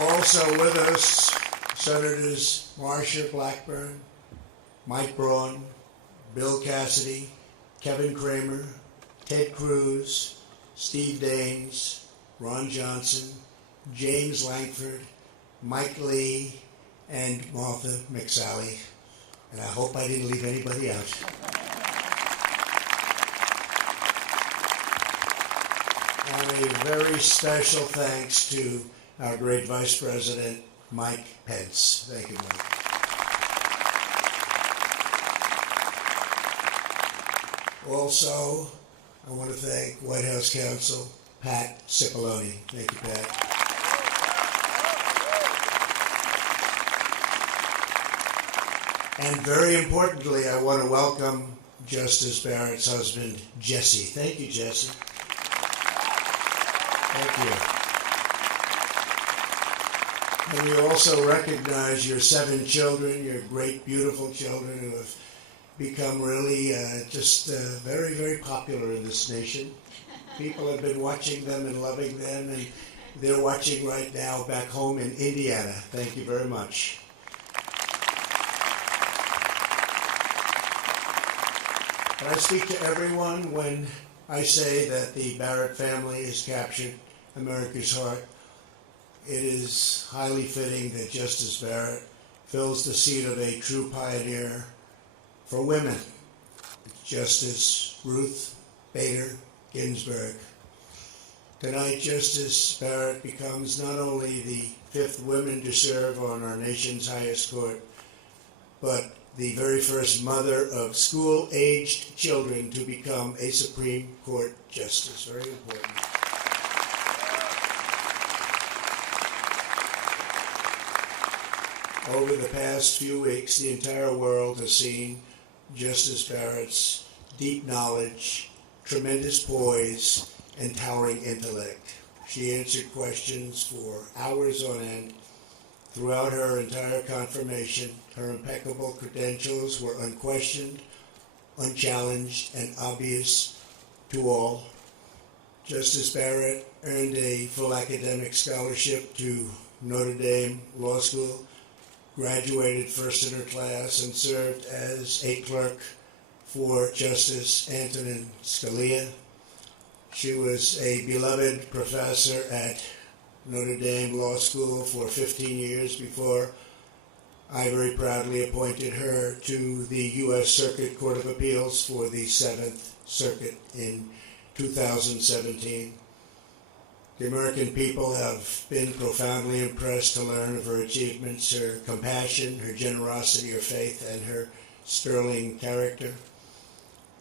Also with us, Senators Marsha Blackburn, Mike Braun, Bill Cassidy, Kevin Cramer, Ted Cruz, Steve Daines, Ron Johnson, James Lankford, Mike Lee, and Martha McSally. And I hope I didn't leave anybody out. And a very special thanks to our great Vice President, Mike Pence. Thank you, Mike. Also, I want to thank White House Counsel Pat Cipollone. Thank you, Pat. And very importantly, I want to welcome Justice Barrett's husband, Jesse. Thank you, Jesse. Thank you. And we also recognize your 7 children, your great, beautiful children who have become really very, very popular in this nation. People have been watching them and loving them, and they're watching right now back home in Indiana. Thank you very much. And I speak to everyone when I say that the Barrett family has captured America's heart. It is highly fitting that Justice Barrett fills the seat of a true pioneer for women, Justice Ruth Bader Ginsburg. Tonight, Justice Barrett becomes not only the 5th woman to serve on our nation's highest court, but the very first mother of school-aged children to become a Supreme Court justice. Very important. Over the past few weeks, the entire world has seen Justice Barrett's deep knowledge, tremendous poise, and towering intellect. She answered questions for hours on end. Throughout her entire confirmation, her impeccable credentials were unquestioned, unchallenged, and obvious to all. Justice Barrett earned a full academic scholarship to Notre Dame Law School, graduated first in her class, and served as a clerk for Justice Antonin Scalia. She was a beloved professor at Notre Dame Law School for 15 years before I very proudly appointed her to the U.S. Circuit Court of Appeals for the 7th Circuit in 2017. The American people have been profoundly impressed to learn of her achievements, her compassion, her generosity, her faith, and her sterling character.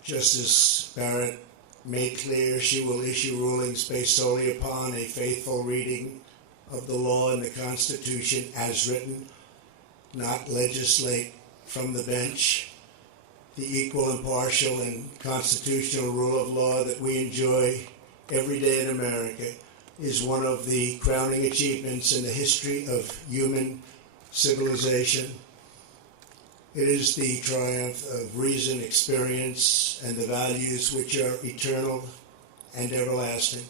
Justice Barrett made clear she will issue rulings based solely upon a faithful reading of the law and the Constitution as written, not legislate from the bench. The equal, impartial, and constitutional rule of law that we enjoy every day in America is one of the crowning achievements in the history of human civilization. It is the triumph of reason, experience, and the values which are eternal and everlasting.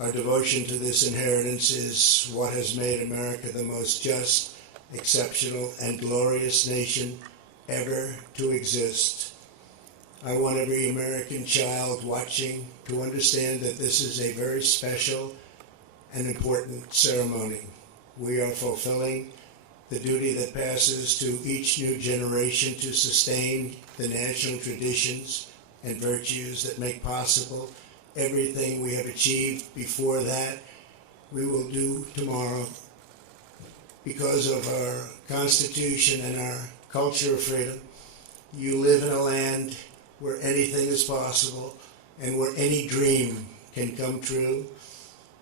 Our devotion to this inheritance is what has made America the most just, exceptional, and glorious nation ever to exist. I want every American child watching to understand that this is a very special and important ceremony. We are fulfilling the duty that passes to each new generation to sustain the national traditions and virtues that make possible everything we have achieved before that we will do tomorrow. Because of our Constitution and our culture of freedom, you live in a land where anything is possible and where any dream can come true.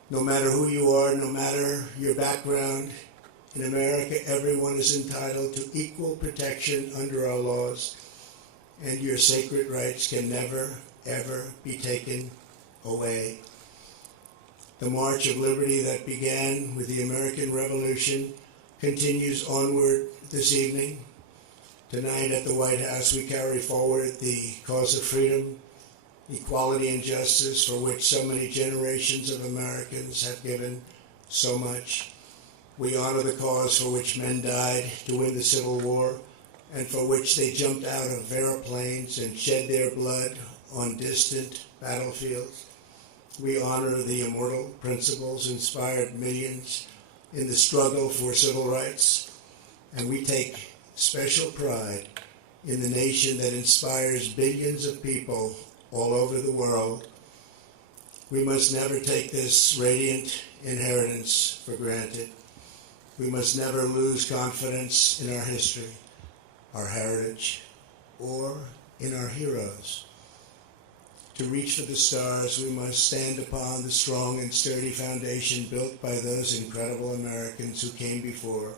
No matter who you are, no matter your background, in America, everyone is entitled to equal protection under our laws, and your sacred rights can never, ever be taken away. The March of Liberty that began with the American Revolution continues onward this evening. Tonight at the White House, we carry forward the cause of freedom, equality, and justice for which so many generations of Americans have given so much. We honor the cause for which men died to win the Civil War and for which they jumped out of airplanes and shed their blood on distant battlefields. We honor the immortal principles inspired millions in the struggle for civil rights, and we take special pride in the nation that inspires billions of people all over the world. We must never take this radiant inheritance for granted. We must never lose confidence in our history, our heritage, or in our heroes. To reach for the stars, we must stand upon the strong and sturdy foundation built by those incredible Americans who came before.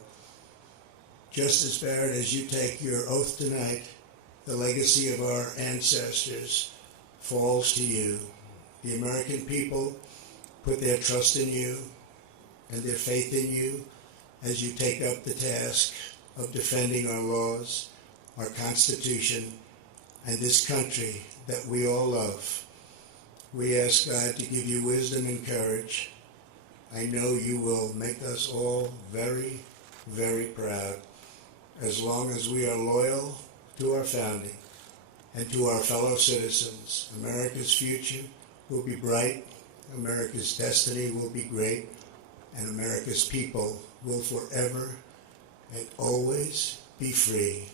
Justice Barrett, as you take your oath tonight, the legacy of our ancestors falls to you. The American people put their trust in you and their faith in you as you take up the task of defending our laws, our Constitution, and this country that we all love. We ask God to give you wisdom and courage. I know you will make us all very, very proud as long as we are loyal to our founding and to our fellow citizens. America's future will be bright, America's destiny will be great, and America's people will forever and always be free.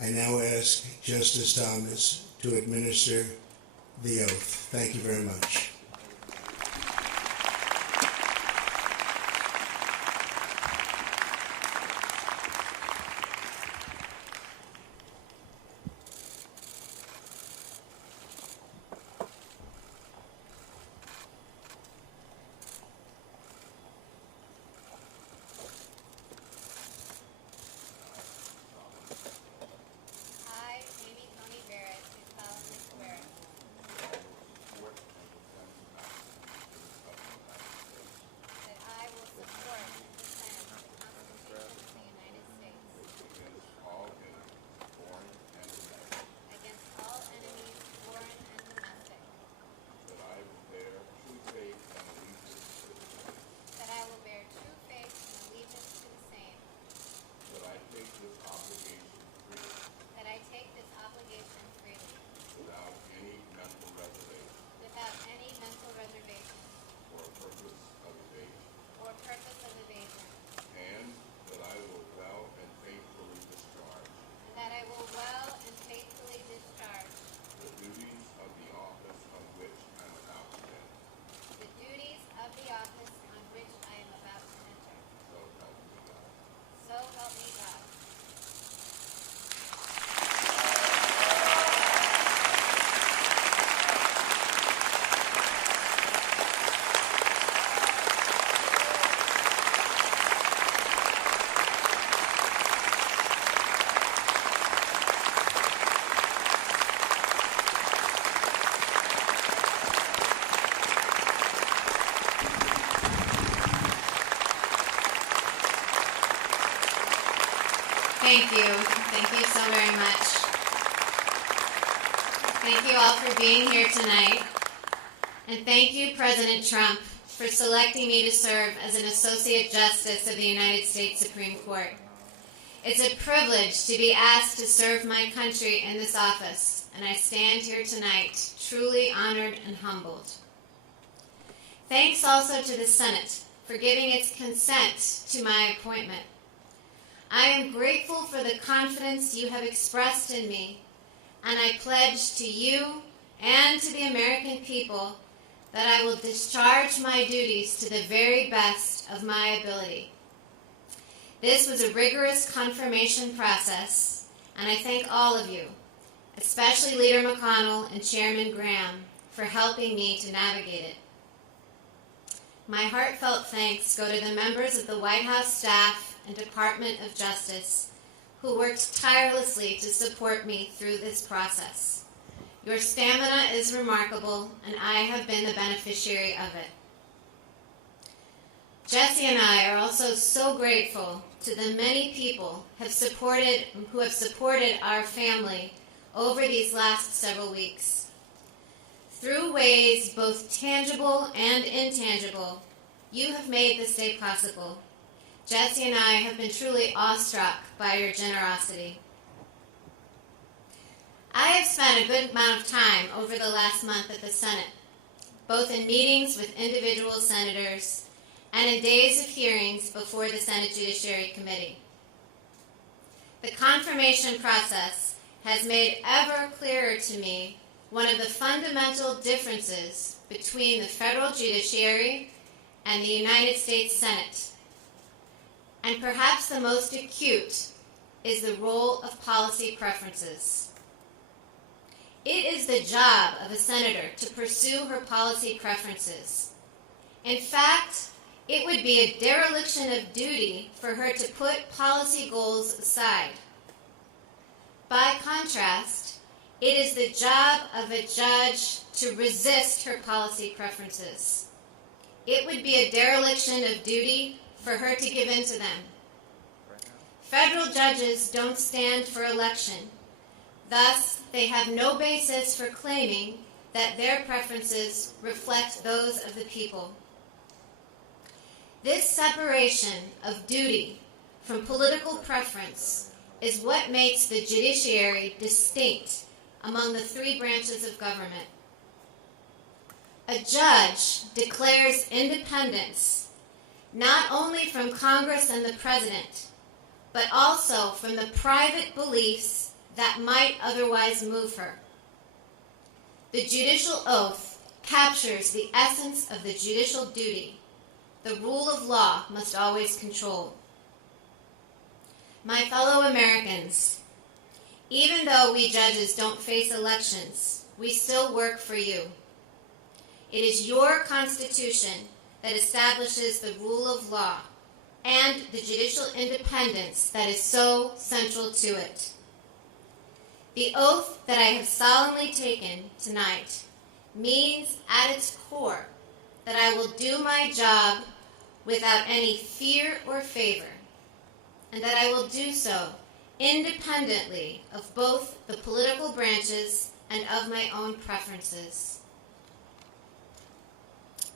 I now ask Justice Thomas to administer the oath. Thank you very much. I, Amy Coney Barrett, do solemnly swear that I will support and defend the Constitution of the United States against all enemies, foreign and domestic, that I will bear true faith and allegiance to the same, that I take this obligation freely without any mental reservation or purpose of evasion, and that I will well and faithfully discharge the duties of the office on which I am about to enter. So help me God. Thank you. Thank you so very much. Thank you all for being here tonight. And thank you, President Trump, for selecting me to serve as an Associate Justice of the United States Supreme Court. It's a privilege to be asked to serve my country in this office, and I stand here tonight truly honored and humbled. Thanks also to the Senate for giving its consent to my appointment. I am grateful for the confidence you have expressed in me, and I pledge to you and to the American people that I will discharge my duties to the very best of my ability. This was a rigorous confirmation process, and I thank all of you, especially Leader McConnell and Chairman Graham, for helping me to navigate it. My heartfelt thanks go to the members of the White House staff and Department of Justice who worked tirelessly to support me through this process. Your stamina is remarkable, and I have been the beneficiary of it. Jesse and I are also so grateful to the many people who have supported our family over these last several weeks. Through ways both tangible and intangible, you have made this day possible. Jesse and I have been truly awestruck by your generosity. I have spent a good amount of time over the last month at the Senate, both in meetings with individual senators and in days of hearings before the Senate Judiciary Committee. The confirmation process has made ever clearer to me one of the fundamental differences between the federal judiciary and the United States Senate. And perhaps the most acute is the role of policy preferences. It is the job of a senator to pursue her policy preferences. In fact, it would be a dereliction of duty for her to put policy goals aside. By contrast, it is the job of a judge to resist her policy preferences. It would be a dereliction of duty for her to give in to them. Federal judges don't stand for election. Thus, they have no basis for claiming that their preferences reflect those of the people. This separation of duty from political preference is what makes the judiciary distinct among the three branches of government. A judge declares independence not only from Congress and the President, but also from the private beliefs that might otherwise move her. The judicial oath captures the essence of the judicial duty. The rule of law must always control. My fellow Americans, even though we judges don't face elections, we still work for you. It is your Constitution that establishes the rule of law and the judicial independence that is so central to it. The oath that I have solemnly taken tonight means at its core that I will do my job without any fear or favor, and that I will do so independently of both the political branches and of my own preferences.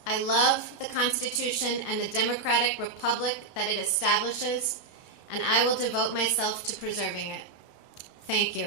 I love the Constitution and the democratic republic that it establishes, and I will devote myself to preserving it. Thank you.